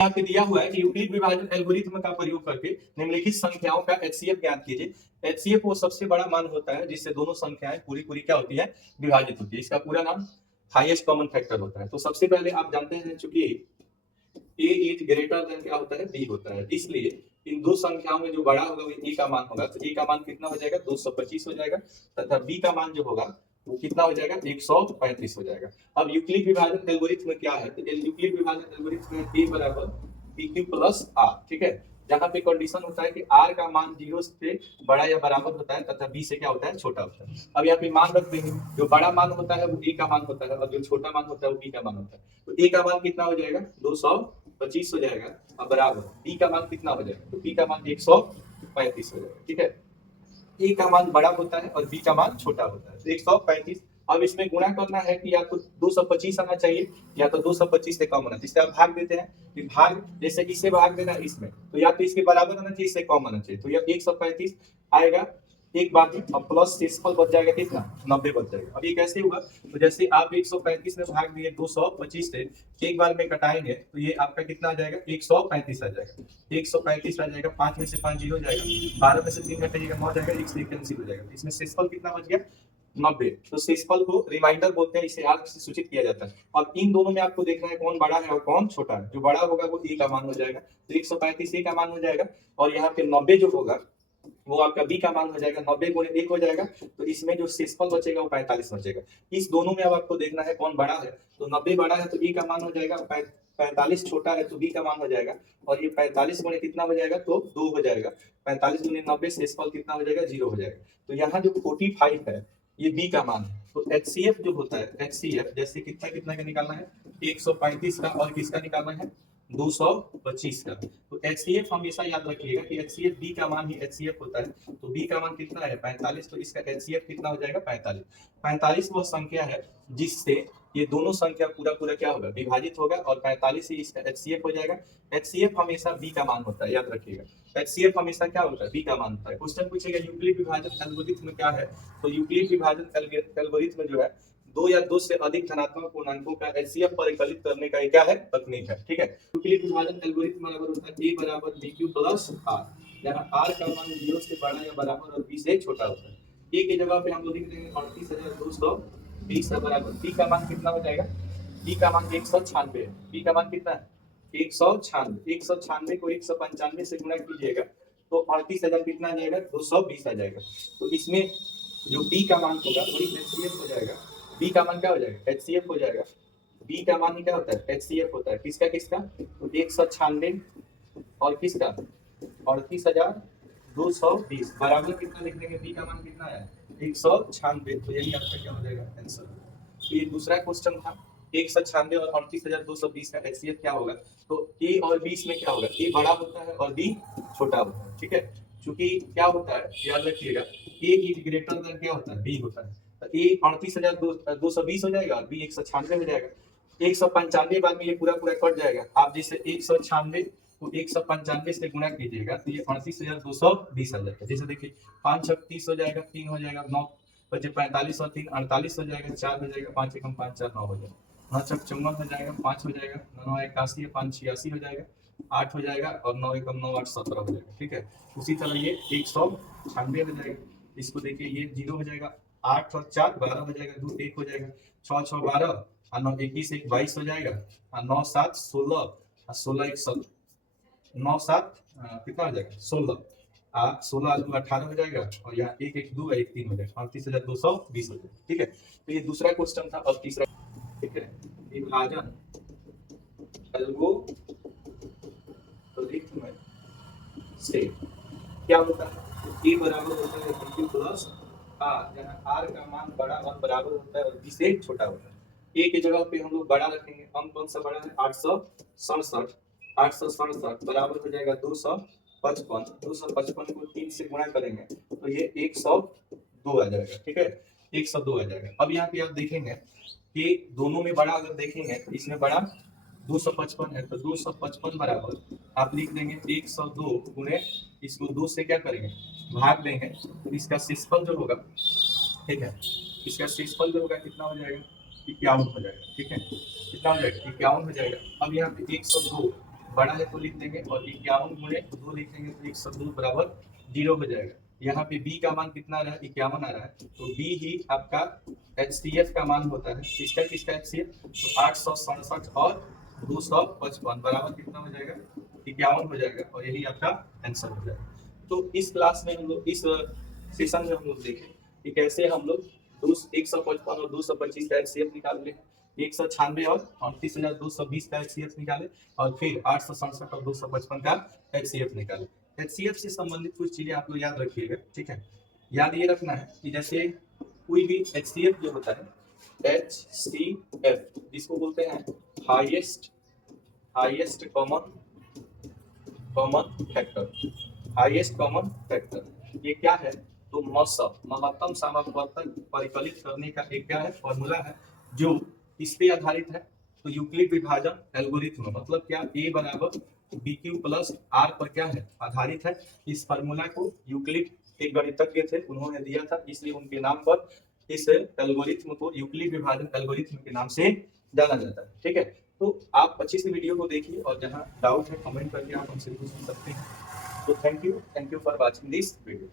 यहाँ पे दिया हुआ है कि यूक्लिड विभाजन एल्गोरिथ्म का प्रयोग करके निम्नलिखित संख्याओं का एचसीएफ ज्ञात कीजिए। एचसीएफ वो सबसे बड़ा मान होता है जिससे दोनों संख्याएं पूरी पूरी क्या होती है, विभाजित होती है। इसका पूरा नाम हाईएस्ट कॉमन फैक्टर होता है। तो सबसे पहले आप जानते हैं चूंकि ए इज ग्रेटर देन क्या होता है, बी होता है, इसलिए इन दो संख्याओं में जो बड़ा होगा वो ए का मान होगा। तो ए का मान कितना हो जाएगा, 225 हो जाएगा, तथा बी का मान जो होगा वो कितना हो जाएगा, 135 हो जाएगा। अब यूक्लिड विभाजन एल्गोरिथ्म क्या है, तो यूक्लिड विभाजन एल्गोरिथ्म है ए बराबर पी क्यू प्लस आर। ठीक है, जहां पे कंडीशन होता है कि आर का मान 0 से बड़ा या बराबर होता है तथा बी से क्या होता है, छोटा होता है। अब यहाँ पे मान रख देंगे, जो बड़ा मान होता है वो ए का मान होता है और जो छोटा मान होता है वो बी का मान होता है। तो ए का मान कितना हो जाएगा, 225 हो जाएगा, और बराबर बी का मान कितना हो जाएगा, तो बी का मान 135 हो जाएगा। ठीक है, ए का मान बड़ा होता है और बी का मान छोटा होता है, तो 135। अब इसमें गुणा करना है कि या तो 225 आना चाहिए या तो 225 से कम होना चाहिए। जिससे आप भाग देते हैं कि भाग, जैसे इससे भाग देना इसमें, तो या तो इसके बराबर आना चाहिए, इससे कम आना चाहिए। तो यह 135 आएगा, एक बार अब प्लस शेषफल बच जाएगा कितना, 90 बच जाएगा। अब ये कैसे हुआ, तो जैसे आप 135 में भाग दिए 225 से, एक बार में कटाएंगे तो ये आपका कितना आ जाएगा, 135 आ जाएगा। 135 आ जाएगा, 5 में से 5 जीरो जाएगा, 12 में से 3 घटाइएगा 9 जाएगा, 1 से कैंसिल हो जाएगा। इसमें शेषफल कितना बच गया, 90। तो शेषफल को रिमाइंडर बोलते हैं, इसे आर्क से सूचित किया जाता है। और इन दोनों में आपको देखना है कौन बड़ा है और कौन छोटा है। जो बड़ा होगा वो ए का मान हो जाएगा, तो 135 ए का मान हो जाएगा, और यहाँ पे 90 जो होगा वो आपका बी का मान हो जाएगा, 90 गुणे 1 हो जाएगा। तो इसमें जो शेषफल बचेगा वो 45 बचेगा। इस दोनों में अब आपको देखना है कौन बड़ा है, तो 90 बड़ा है तो ए का मान हो जाएगा, 45 छोटा है तो बी का मान हो जाएगा, और ये 45 गुणे कितना हो जाएगा, तो 2 हो जाएगा। 45 गुणे 90 शेषफल कितना हो जाएगा, 0 हो जाएगा। तो यहाँ जो 45 है ये बी का मान है। तो एचसीएफ जो होता है, एचसीएफ जैसे कितना कितना का निकालना है, 135 का, और किसका निकालना है, 225 का। तो एचसीएफ हमेशा याद रखिएगा कि एचसीएफ बी का मान ही एचसीएफ होता है। तो बी का मान कितना है, 45, तो इसका एचसीएफ कितना हो जाएगा, 45। 45 वह संख्या है जिससे ये दोनों संख्या पूरा पूरा क्या होगा, विभाजित होगा, और 45 ही इसका एचसीएफ हो जाएगा। एचसीएफ हमेशा बी का मान होता है, याद रखिएगा। एचसीएफ हमेशा क्या होता है, बी का मान होता है। क्वेश्चन पूछेगा यूक्लिड विभाजन एल्गोरिथ्म क्या है, तो यूक्लिड विभाजन एल्गोरिथम जो है, दो या दो से अधिक धनात्मक पूर्णांकों का एचसीएफ परिकलित करने का क्या है, तकनीक है। ठीक है, यूक्लिड विभाजन एल्गोरिथम बराबर होता है ए बराबर बी क्यू प्लस आर, जहां आर का मान 0 से बड़ा या बराबर और बी से छोटा होता है। ए की जगह पे हम लोग लिख देंगे 38220 बराबर बी का मान कितना हो जाएगा, बी का मान 196 है। बी का मान कितना है, 196। 196 को 195 से गुणा कीजिएगा तो 38,000 कितना आ जाएगा, 220 आ जाएगा। तो इसमें जो बी का मान होगा वही एचसीएफ हो जाएगा। बी का मान क्या हो जाएगा, एचसीएफ हो जाएगा। बी का मान क्या होता है, एचसीएफ होता है। किसका किसका, तो 196 और किसका, 38,220 बराबर कितना लिख देंगे, बी का मान कितना है, 196। तो यही आपका क्या हो जाएगा आंसर। तो ये दूसरा क्वेश्चन था, 196 और 38,220 का एचसीएफ क्या होगा। तो ए और बी में क्या होगा, ए बड़ा होता है और बी छोटा होता है। ठीक है, क्योंकि क्या होता है, याद रखिएगा, ए इज ग्रेटर देन क्या होता है, बी होता है। तो ए 38,220 हो जाएगा और बी 196 हो जाएगा। 195 बाद में ये पूरा पूरा कट जाएगा। आप जैसे 196 को 195 से गुणा कीजिएगा तो ये 38,220 आ जाएगा। जैसे देखिए 5 छक 30 हो जाएगा, 3 हो जाएगा, 9 बचे 45 और 3 48 हो जाएगा, 4 हो जाएगा, 5 एकम 5 4 9 हो जाएगा, 9 छक 54 हो जाएगा, 5 हो जाएगा, 9 81 5 86 हो जाएगा, 8 हो जाएगा, और 9 एकम 9 8 17 हो जाएगा। ठीक है, उसी तरह ये 196 हो जाएगा। इसको देखिए ये 0 हो जाएगा, 8 और 4 12 हो जाएगा, 2 1 हो जाएगा, 6 6 12 और 9 21 1 22 हो जाएगा, और 9 7 16 और 16 1 7 9 7 कितना हो जाएगा, 16 16 2 18 हो जाएगा, और यहाँ 1 1 2 1 3 हो जाएगा, 38,220 हो जाएगा। ठीक है, तो ये दूसरा क्वेश्चन था। अब तीसरा, ठीक है, विभाजन एल्गोरिथम से क्या होता है, ए बराबर होता है बी प्लस आर, जहां आर का मान बड़ा और बराबर होता है और बी से छोटा होता है। ए की जगह पे हम लोग बड़ा रखेंगे, हम कौन सा बड़ा है, 867। 867 बराबर हो जाएगा 255। 255 को 3 से गुणा करेंगे तो ये 102 आ जाएगा। ठीक है, 102 आ जाएगा। अब यहाँ पे आप देखेंगे कि दोनों में बड़ा अगर देखेंगे तो इसमें बड़ा 255 है, तो 255 बराबर आप लिख देंगे 102 गुणे, इसको 2 से क्या करेंगे, भाग देंगे, तो इसका शेषफल जो होगा, ठीक है, इसका शेषफल जो होगा कितना हो जाएगा, 51 हो जाएगा। ठीक है, कितना हो जाएगा, 51 हो जाएगा। अब यहाँ पे 102 बड़ा है तो लिख देंगे, और 51 गुणे 2 लिखेंगे तो 102 बराबर 0 हो जाएगा। यहाँ पे b का मान कितना आ रहा है, 51 आ रहा है, तो b ही आपका HCF का मान होता है। किसका किसका HCF, तो 867 और 255 बराबर कितना हो जाएगा, 51 हो जाएगा, और यही आपका आंसर हो जाएगा। तो इस क्लास में हम लोग, इस सेशन में हम लोग देखें कि कैसे हम लोग 155 और 225 का HCF निकाल ले, 196 और 38,220 का HCF निकाले, और फिर 867 और 255 का HCF निकाले। HCF से संबंधित कुछ चीजें आप लोग याद रखिएगा, ठीक है। याद ये रखना है कि जैसे कोई भी HCF जो होता है, HCF जिसको बोलते हैं highest common factor, highest common factor ये क्या है, तो महत्तम समापवर्तक परिकलित करने का एक क्या है, फॉर्मूला है, जो इस पे आधारित है। तो यूक्लिड विभाजन एल्गोरिथ्म मतलब क्या, ए बराबर बी क्यू प्लस आर पर क्या है, आधारित है। इस फॉर्मूला को यूक्लिड एक गणितज्ञ थे, उन्होंने दिया था, इसलिए उनके नाम पर इस एल्गोरिथ्म को यूक्लिड विभाजन एल्गोरिथ्म के नाम से जाना जाता है, ठीक है। तो आप अच्छे से वीडियो को देखिए, और जहां डाउट है कमेंट करके आप हमसे पूछ सकते हैं। So thank you for watching this video.